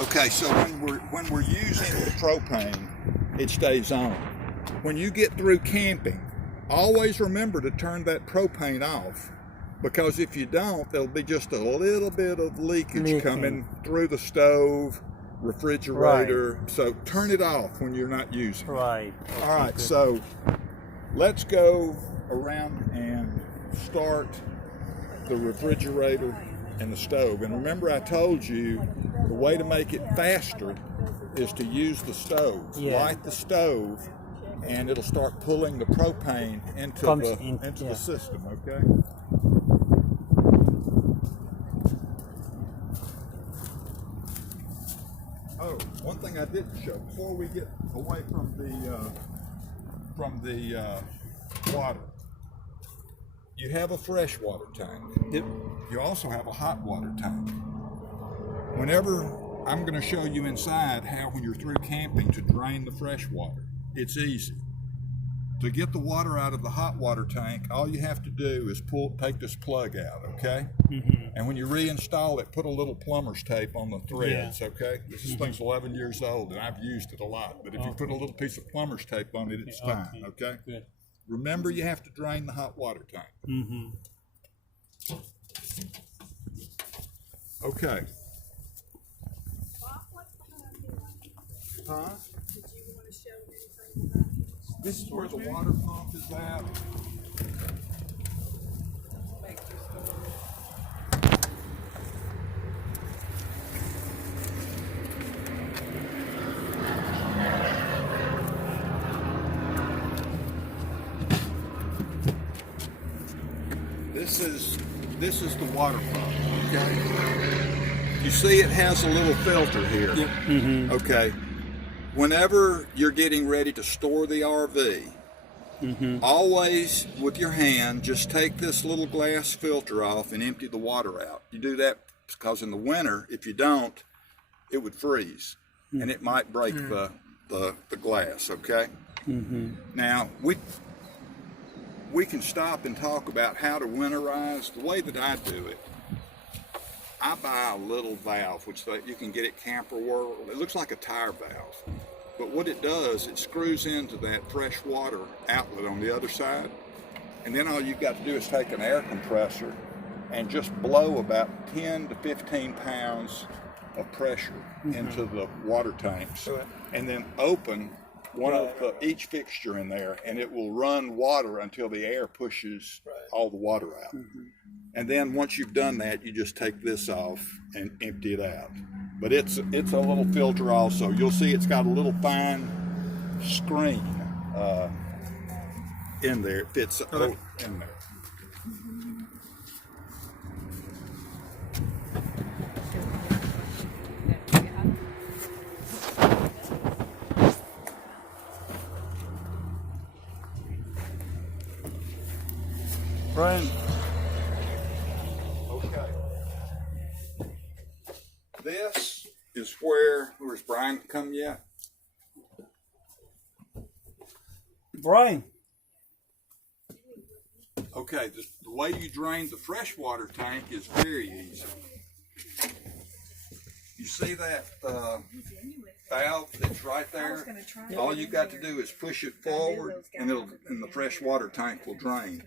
Okay, so when we're using the propane, it stays on. When you get through camping, always remember to turn that propane off, because if you don't, there'll be just a little bit of leakage coming through the stove, refrigerator. Right. So turn it off when you're not using it. Right. All right, so let's go around and start the refrigerator and the stove. And remember, I told you the way to make it faster is to use the stove. Yeah. Light the stove, and it'll start pulling the propane into the system. Okay. Oh, one thing I didn't show before we get away from the water. You have a freshwater tank. Yep. You also have a hot water tank. Whenever I'm going to show you inside how, when you're through camping, to drain the fresh water. It's easy. To get the water out of the hot water tank, all you have to do is take this plug out, okay? Mm-hmm. And when you reinstall it, put a little plumber's tape on the threads, okay? This thing's 11 years old, and I've used it a lot. But if you put a little piece of plumber's tape on it, it's fine, okay? Good. Remember, you have to drain the hot water tank. Mm-hmm. Okay. Huh? Did you want to show anything about this? This is where the water pump is at. This is the water pump, okay? You see it has a little filter here. Yep. Mm-hmm. Okay. Whenever you're getting ready to store the RV, always with your hand, just take this little glass filter off and empty the water out. You do that because in the winter, if you don't, it would freeze and it might break the glass, okay? Now, we can stop and talk about how to winterize. The way that I do it, I buy a little valve, which you can get at Camper World. It looks like a tire valve. But what it does, it screws into that fresh water outlet on the other side. And then all you've got to do is take an air compressor and just blow about 10 to 15 pounds of pressure into the water tanks. And then open one of each fixture in there, and it will run water until the air pushes all the water out. And then once you've done that, you just take this off and empty it out. But it's a little filter also. You'll see it's got a little fine screen in there. It fits in there. Brian. Okay. This is where's Brian come yet? Brian. Okay, the way you drain the freshwater tank is very easy. You see that valve that's right there? All you got to do is push it forward, and the freshwater tank will drain.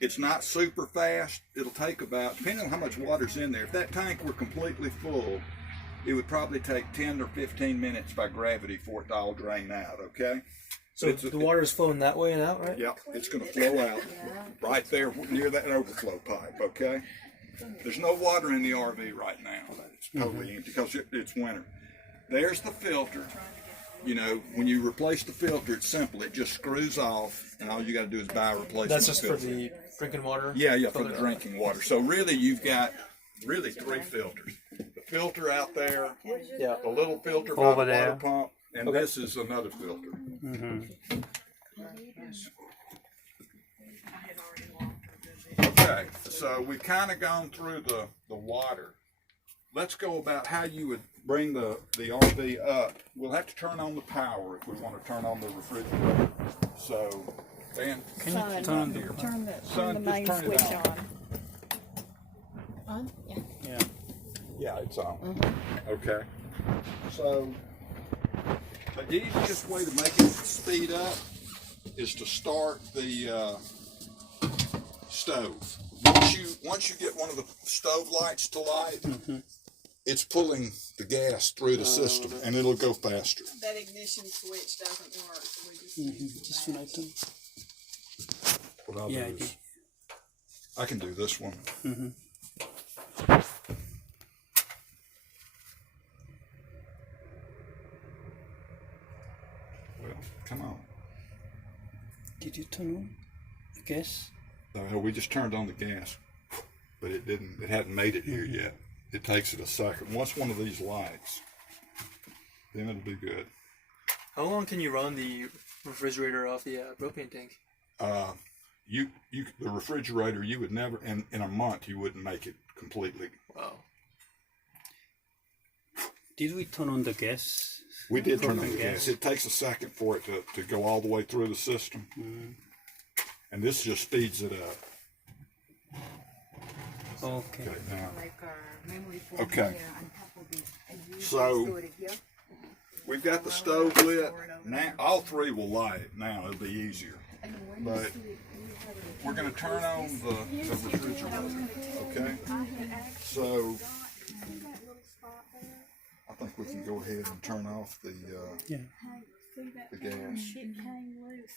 It's not super fast. It'll take about, depending on how much water's in there, if that tank were completely full, it would probably take 10 or 15 minutes by gravity for it to all drain out, okay? So the water is flowing that way and out, right? Yep, it's going to flow out right there near that overflow pipe, okay? There's no water in the RV right now. It's totally empty because it's winter. There's the filter. You know, when you replace the filter, it's simple. It just screws off, and all you got to do is buy a replacement filter. That's just for the drinking water? Yeah, for the drinking water. So really, you've got three filters. The filter out there, the little filter by the water pump, and this is another filter. Okay, so we've kind of gone through the water. Let's go about how you would bring the RV up. We'll have to turn on the power if we want to turn on the refrigerator. So, Dan, can you turn the main switch on? On? Yeah. Yeah, it's on. Okay. So the easiest way to make it speed up is to start the stove. Once you get one of the stove lights to light, it's pulling the gas through the system, and it'll go faster. That ignition switch doesn't work, so we just use the Just one item. What I'll Yeah, do I is, I can do this one. Well, come on. Did you turn on the gas? No, we just turned on the gas, but it didn't. It hadn't made it here yet. It takes it a second. Once one of these lights, then it'll be good. How long can you run the refrigerator off the propane tank? The refrigerator, you would never, in a month, you wouldn't make it completely. Wow. Did we turn on the gas? We did turn on Propane the gas. It takes a second for it to go all the way through the system. And this just speeds it up. Okay. Okay, now, Like our memory foam Okay. here on top of it. And you So- store it here. we've got the stove lit. Now, all three will light. Now, it'll be easier. And when But you see it, you have it. we're going to turn on the refrigerator. Okay? So, I think we can go ahead and turn off the Yeah. See that the gas. it came loose,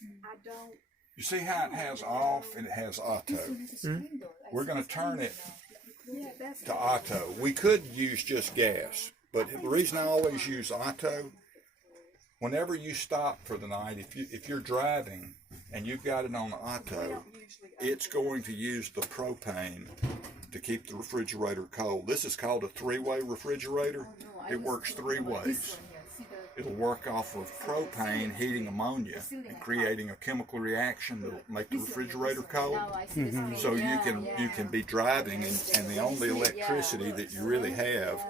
and I don't. You see how it has off and it has auto? We're going to turn it Yeah, that's to auto. We could use just gas, but the reason I always use auto, whenever you stop for the night, if you're driving and you've got it on auto, it's going to use the propane to keep the refrigerator cold. This is called a three-way refrigerator. It works three ways. It'll work off of propane heating ammonia and creating a chemical reaction that'll make the refrigerator cold. So you can be driving and the only electricity that you really have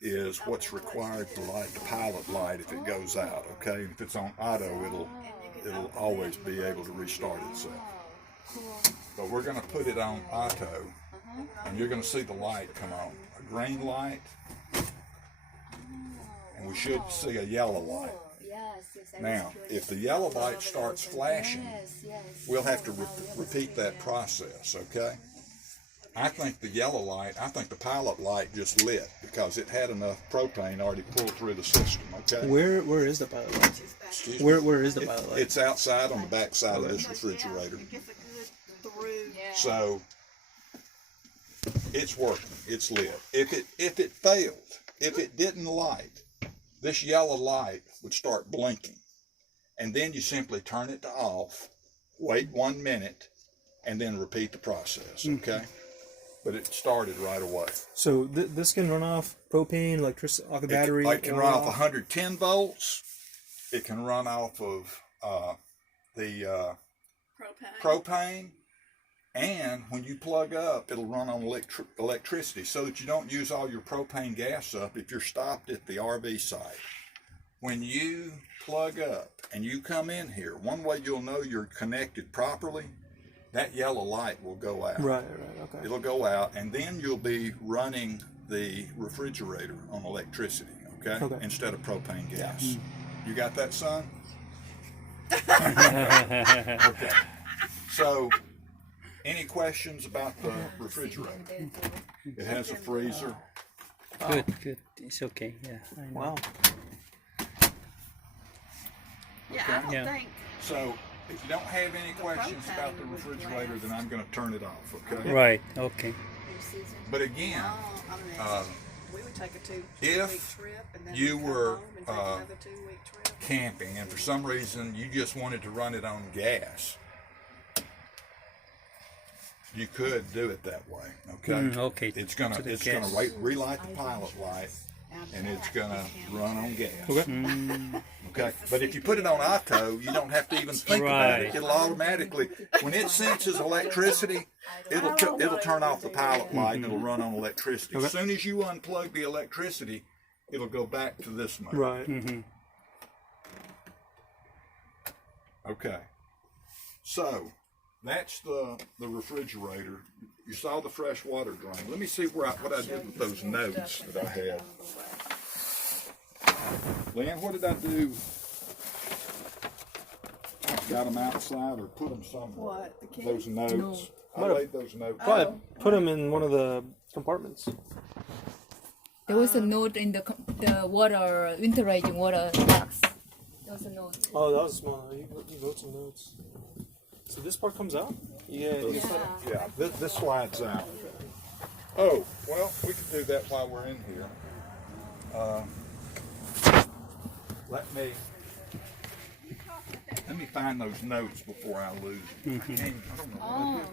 is what's required to light the pilot light if it goes out. Okay, and if it's on auto, it'll always be able to restart itself. But we're going to put it on auto, and you're going to see the light come on. A green light, and we should see a yellow light. Now, if the yellow light starts flashing, we'll have to repeat that process, okay? I think the yellow light, I think the pilot light just lit because it had enough propane already pulled through the system, okay? Where is the pilot light? Excuse me? Where is the pilot light? It's outside on the back side of this refrigerator. It gets a good through. So, it's working, it's lit. If it failed, if it didn't light, this yellow light would start blinking. And then you simply turn it to off, wait 1 minute, and then repeat the process, okay? But it started right away. So this can run off propane, electricity, off the battery. It can run oil? off 110 volts. It can run off of the propane. And when you plug up, it'll run on electricity so that you don't use all your propane gas up if you're stopped at the RV site. When you plug up and you come in here, one way you'll know you're connected properly, that yellow light will go out. Right, okay. It'll go out, and then you'll be running the refrigerator on electricity, okay? Instead of propane gas. You got that, son? Okay. So, any questions about the refrigerator? It has a freezer. Good. It's okay. Yeah. I know. Wow. Yeah, I don't Yeah. think. So, if you don't have any questions about the refrigerator, then I'm going to turn it off, okay? Right. Okay. But again, We would take a two-week if trip and then you come were home and take another 2-week trip. camping and for some reason you just wanted to run it on gas, you could do it that way, okay? Okay. It's gonna To the it's gas. gonna relight the pilot light, and it's gonna run on gas. Okay. But if you put it on auto, you don't have to even think about it. Right. It'll automatically, when it senses electricity, it'll turn off the pilot light and it'll run on electricity. As soon as you unplug the electricity, it'll go back to this mode. Right. Okay. So, That's the refrigerator. You saw the fresh water drain. Let me see what I did with those notes that I had. Leanne, what did I do? Got them outside or put them somewhere? What? The cake? Those notes. I What a- laid those notes. Probably put them in one of the compartments. There was a note in the water winterizing water box. There was a note. Oh, that was small. You wrote some notes. So this part comes out? Yeah. Yeah, this slides out. Oh, well, we could do that while we're in here. Let me find those notes before I lose them. I don't know what I did.